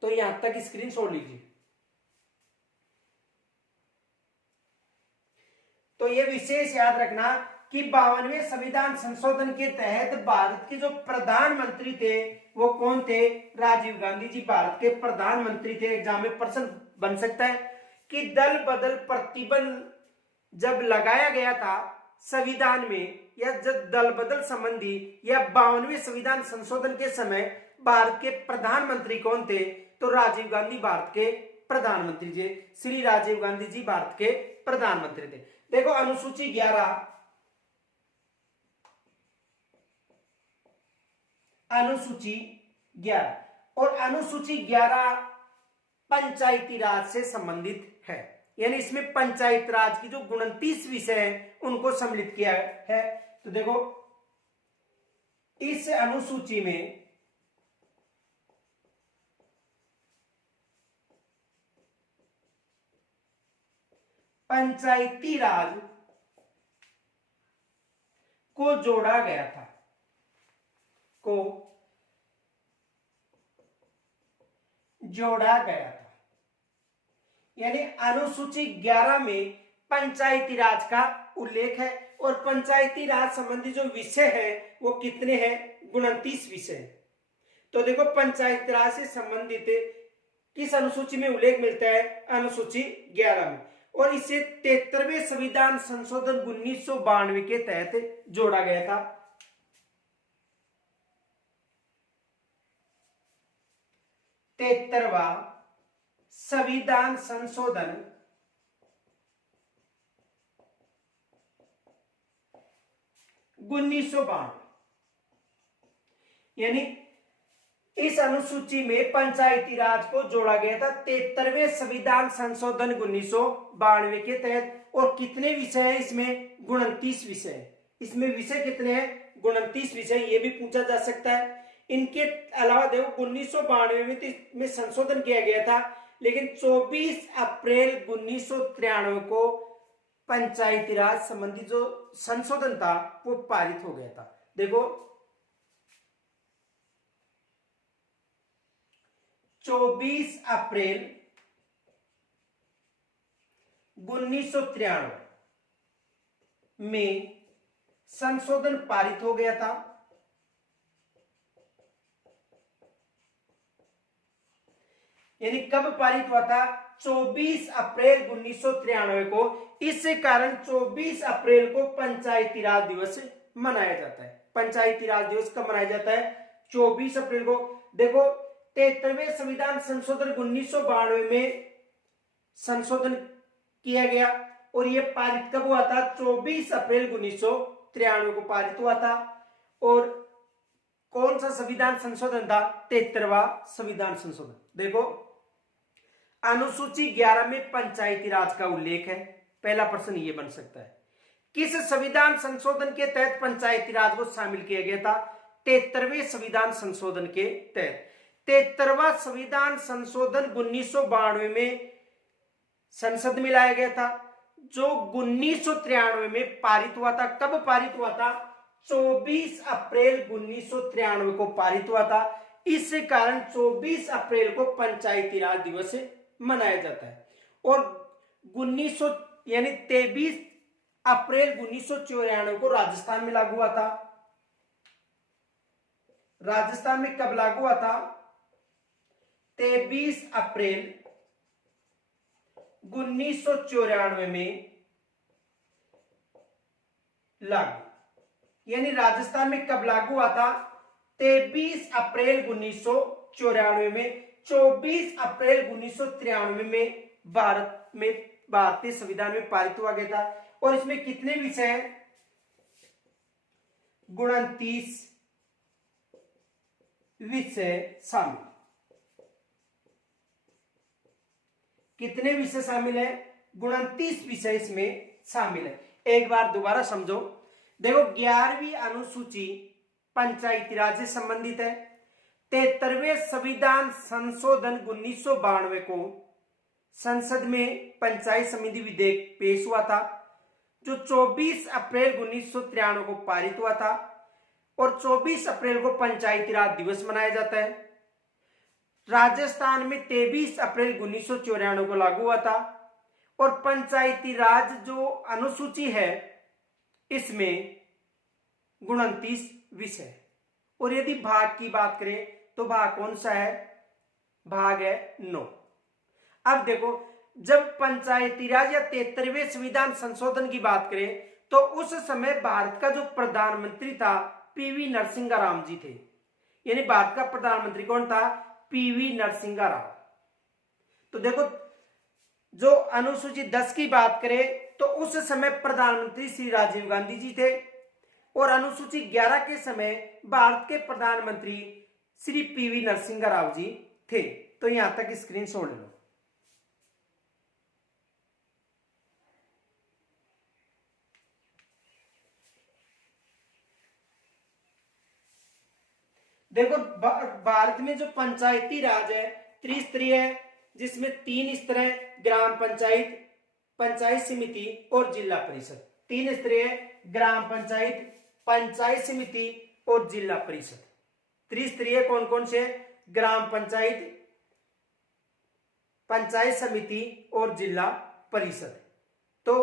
तो यहां तक स्क्रीन छोड़ लीजिए। तो ये विशेष याद रखना कि 52वें संविधान संशोधन के तहत भारत के जो प्रधानमंत्री थे वो कौन थे? राजीव गांधी जी भारत के प्रधानमंत्री थे। एग्जाम में प्रश्न बन सकता है कि दल बदल प्रतिबंध जब लगाया गया था संविधान में, या जब दल बदल संबंधी या 52वें संविधान संशोधन के समय भारत के प्रधानमंत्री कौन थे? तो राजीव गांधी भारत के प्रधानमंत्री जी, श्री राजीव गांधी जी भारत के प्रधानमंत्री थे। देखो अनुसूची 11, अनुसूची 11 और अनुसूची 11 पंचायती राज से संबंधित है, यानी इसमें पंचायत राज की जो 29 विषय है उनको सम्मिलित किया है। तो देखो इस अनुसूची में पंचायती राज को जोड़ा गया था, को जोड़ा गया था, यानी अनुसूची 11 में पंचायती राज का उल्लेख है। और पंचायती राज संबंधी जो विषय है वो कितने हैं? 29 विषय। तो देखो पंचायती राज से संबंधित किस अनुसूची में उल्लेख मिलता है? अनुसूची 11 में। और इसे 73वें संविधान संशोधन 1992 के तहत जोड़ा गया था। 73वां संविधान संशोधन 1992, यानी इस अनुसूची में पंचायती राज को जोड़ा गया था 73वें संविधान संशोधन 1992 के तहत। और कितने विषय हैं इसमें? 29 विषय। इसमें विषय कितने हैं? 29 विषय, ये भी पूछा जा सकता है। इनके अलावा देखो 1992 में संशोधन किया गया था, लेकिन 24 अप्रैल 1993 को पंचायती राज संबंधी जो संशोधन था वो पारित हो गया था। देखो 24 अप्रैल 1993 में संशोधन पारित हो गया था। यानी कब पारित हुआ था? 24 अप्रैल 1993 को। इस कारण 24 अप्रैल को पंचायती राज दिवस मनाया जाता है। पंचायती राज दिवस कब मनाया जाता है? 24 अप्रैल को। देखो 73वें संविधान संशोधन 1992 में संशोधन किया गया और यह पारित कब हुआ था? 24 अप्रैल 1993 को पारित हुआ था। और कौन सा संविधान संशोधन था? 73वां संविधान संशोधन। देखो अनुसूची 11 में पंचायती राज का उल्लेख है। पहला प्रश्न ये बन सकता है, किस संविधान संशोधन के तहत पंचायती राज को शामिल किया गया था? 73वें संविधान संशोधन के तहत। 73वां संविधान संशोधन 1992 में संसद में लाया गया था, जो 1993 में पारित हुआ था। कब पारित हुआ था? 24 अप्रैल 1993 को पारित हुआ था। इस कारण 24 अप्रैल को पंचायती राज दिवस मनाया जाता है। और 23 अप्रैल 1994 को राजस्थान में लागू हुआ था। राजस्थान में कब लागू हुआ था? 23 अप्रैल 1994 में लागू। यानी राजस्थान में कब लागू हुआ था? 23 अप्रैल 1994 में। 24 अप्रैल 1993 में भारत में भारतीय संविधान में पारित हुआ गया था। और इसमें कितने विषय हैं? 29 विषय शामिल। कितने विषय शामिल है? 29 विषय इसमें शामिल है। एक बार दोबारा समझो। देखो 11वीं अनुसूची पंचायती राज से संबंधित है। 73वें संविधान संशोधन 1992 को संसद में पंचायत समिति विधेयक पेश हुआ था, जो 24 अप्रैल 1993 को पारित हुआ था। और 24 अप्रैल को पंचायती राज दिवस मनाया जाता है। राजस्थान में 23 अप्रैल 1994 को लागू हुआ था। और पंचायती राज जो अनुसूची है इसमें 29 विषय। और यदि भाग की बात करें तो भाग कौन सा है, भाग है 9। अब देखो, जब पंचायती राज या 73वें संविधान संशोधन की बात करें तो उस समय भारत का जो प्रधानमंत्री था पीवी नरसिंह राव जी थे। यानी भारत का प्रधानमंत्री कौन था, पीवी नरसिंह राव। तो देखो, जो अनुसूची 10 की बात करें तो उस समय प्रधानमंत्री श्री राजीव गांधी जी थे, और अनुसूची 11 के समय भारत के प्रधानमंत्री श्री पीवी नरसिंह राव जी थे। तो यहां तक स्क्रीनशॉट ले लो। देखो, भारत में जो पंचायती राज है त्रिस्तरीय है, जिसमें 3 स्तर है, ग्राम पंचायत, पंचायत समिति और जिला परिषद। 3 स्तरीय है, ग्राम पंचायत, पंचायत समिति और जिला परिषद। त्रिस्तरीय कौन कौन से, ग्राम पंचायत, पंचायत समिति और जिला परिषद। तो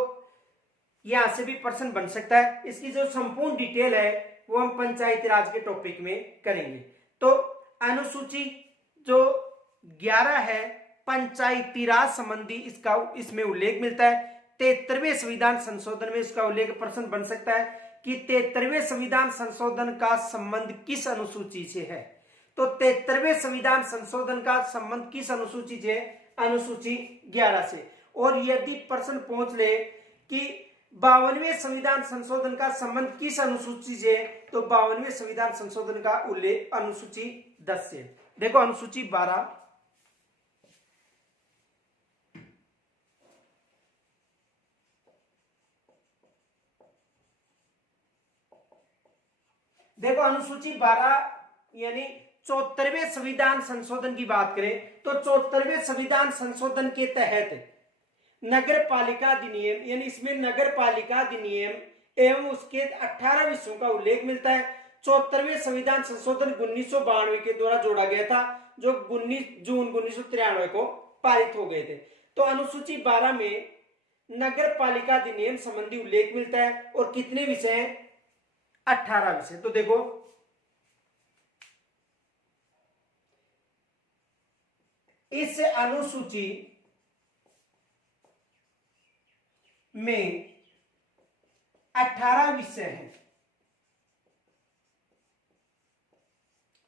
यहां से भी प्रश्न बन सकता है। इसकी जो संपूर्ण डिटेल है वो हम पंचायती राज के टॉपिक में करेंगे। तो अनुसूची जो 11 है पंचायती राज संबंधी, इसका इसमें उल्लेख मिलता है। 73वें संविधान संशोधन में इसका उल्लेख प्रश्न बन सकता है कि 73वें संविधान संशोधन का संबंध किस अनुसूची से है। तो 73वें संविधान संशोधन का संबंध किस अनुसूची से, अनुसूची 11 से। और यदि प्रश्न पूछ ले कि 52वें संविधान संशोधन का संबंध किस अनुसूची से, तो 52वें संविधान संशोधन का उल्लेख अनुसूची 10 से। देखो, अनुसूची 12, देखो अनुसूची 12 यानी 74वें संविधान संशोधन की बात करें तो 74वें संविधान संशोधन के तहत नगर पालिका अधिनियम, यानी इसमें नगर पालिका अधिनियम एवं उसके 18 विषयों का उल्लेख मिलता है। 74वें संविधान संशोधन 1992 के द्वारा जोड़ा गया था, जो 19 जून 1993 को पारित हो गए थे। तो अनुसूची 12 में नगर पालिका अधिनियम संबंधी उल्लेख मिलता है। और कितने विषय हैं, 18 विषय। तो देखो, इस अनुसूची में 18 विषय हैं।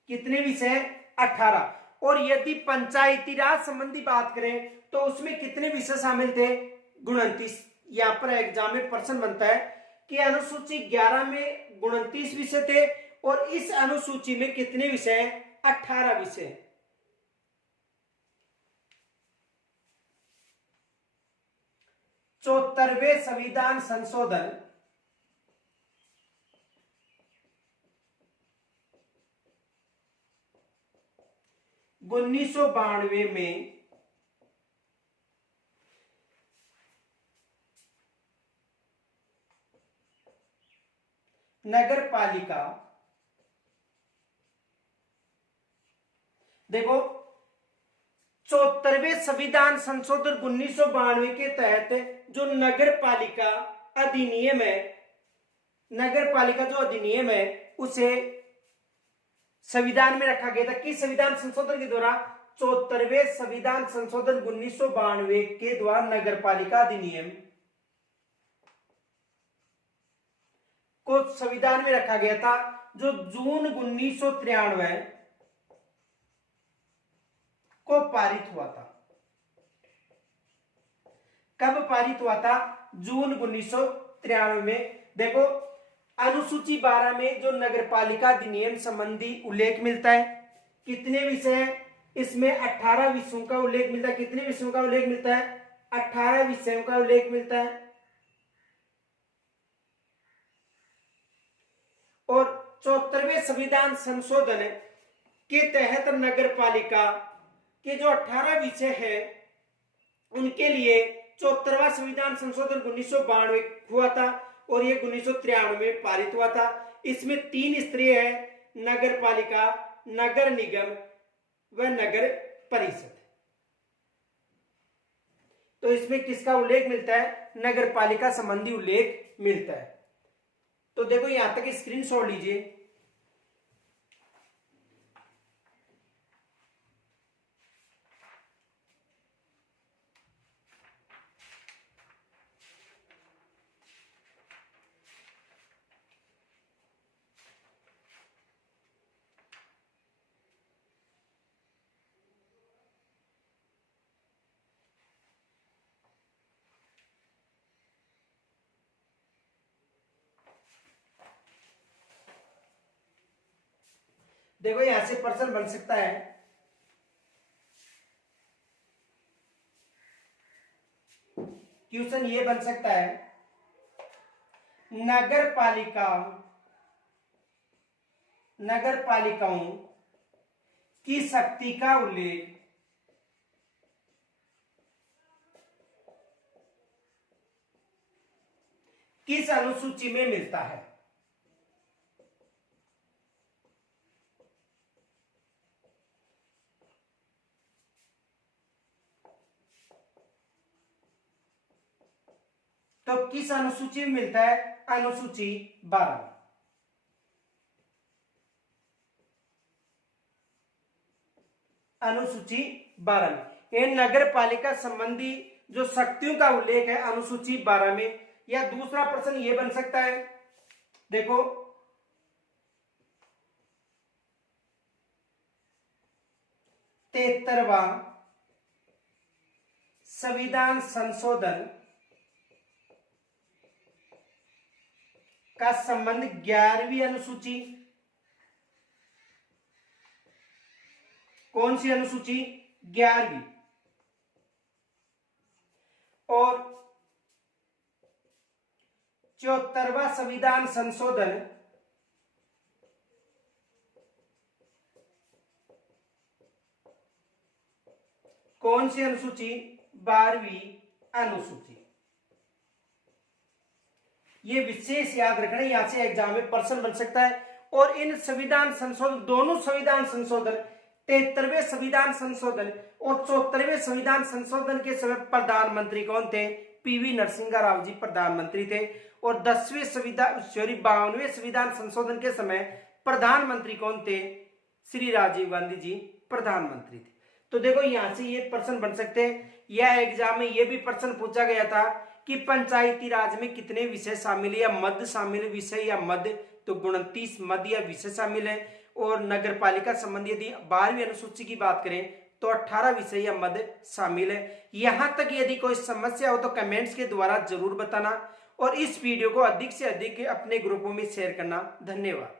कितने विषय, 18। और यदि पंचायती राज संबंधी बात करें तो उसमें कितने विषय शामिल थे, 29। यहां पर एग्जाम में प्रश्न बनता है कि अनुसूची 11 में 29 विषय थे और इस अनुसूची में कितने विषय, 18 विषय। चौहत्तरवें संविधान संशोधन 1992 में नगर पालिका, देखो 74वें संविधान संशोधन 1992 के तहत जो नगर पालिका अधिनियम है, नगर पालिका जो अधिनियम है उसे संविधान में रखा गया था। किस संविधान संशोधन के द्वारा, 74वें संविधान संशोधन 1992 के द्वारा नगर पालिका अधिनियम को संविधान में रखा गया था, जो जून 1993 को पारित हुआ था। कब पारित हुआ था, जून 1993 में। देखो, अनुसूची 12 में जो नगर पालिका अधिनियम संबंधी उल्लेख मिलता है, कितने विषय हैं, इसमें 18 विषयों का उल्लेख मिलता है। कितने विषयों का उल्लेख मिलता है, 18 विषयों का उल्लेख मिलता है। और 74वें संविधान संशोधन के तहत नगर पालिका के जो 18 विषय है उनके लिए 74वां संविधान संशोधन 1992 हुआ था और ये 1993 में पारित हुआ था। इसमें 3 स्तरीय है, नगर पालिका, नगर निगम व नगर परिषद। तो इसमें किसका उल्लेख मिलता है? नगर पालिका संबंधी उल्लेख मिलता है। तो देखो यहां तक स्क्रीनशॉट लीजिए। देखो यहां से प्रश्न बन सकता है, क्वेश्चन ये बन सकता है, नगर पालिकाओं की शक्ति का उल्लेख किस अनुसूची में मिलता है? तो किस अनुसूची में मिलता है? अनुसूची 12 में। अनुसूची 12 में ये नगर पालिका संबंधी जो शक्तियों का उल्लेख है अनुसूची 12 में। या दूसरा प्रश्न ये बन सकता है, देखो 73वां संविधान संशोधन का संबंध 11वीं अनुसूची, कौन सी अनुसूची? 11वीं। और 74वां संविधान संशोधन कौन सी अनुसूची? 12वीं अनुसूची। ये विशेष याद रखना, यहां से एग्जाम में प्रश्न बन सकता है। और इन संविधान संशोधन, दोनों संविधान संशोधन, 73वें संविधान संशोधन और 74वें संविधान संशोधन के समय प्रधानमंत्री कौन थे? पीवी नरसिंह राव जी प्रधानमंत्री थे। और 52वें संविधान संशोधन के समय प्रधानमंत्री कौन थे? श्री राजीव गांधी जी प्रधानमंत्री थे। तो देखो यहां से ये प्रश्न बन सकते हैं। यह एग्जाम में ये भी प्रश्न पूछा गया था कि पंचायती राज में कितने विषय शामिल है या मद शामिल, विषय या मद, तो 29 मद या विषय शामिल है। और नगर पालिका संबंधी यदि 12वीं अनुसूची की बात करें तो 18 विषय या मद शामिल है। यहां तक यदि कोई समस्या हो तो कमेंट्स के द्वारा जरूर बताना और इस वीडियो को अधिक से अधिक अपने ग्रुपों में शेयर करना। धन्यवाद।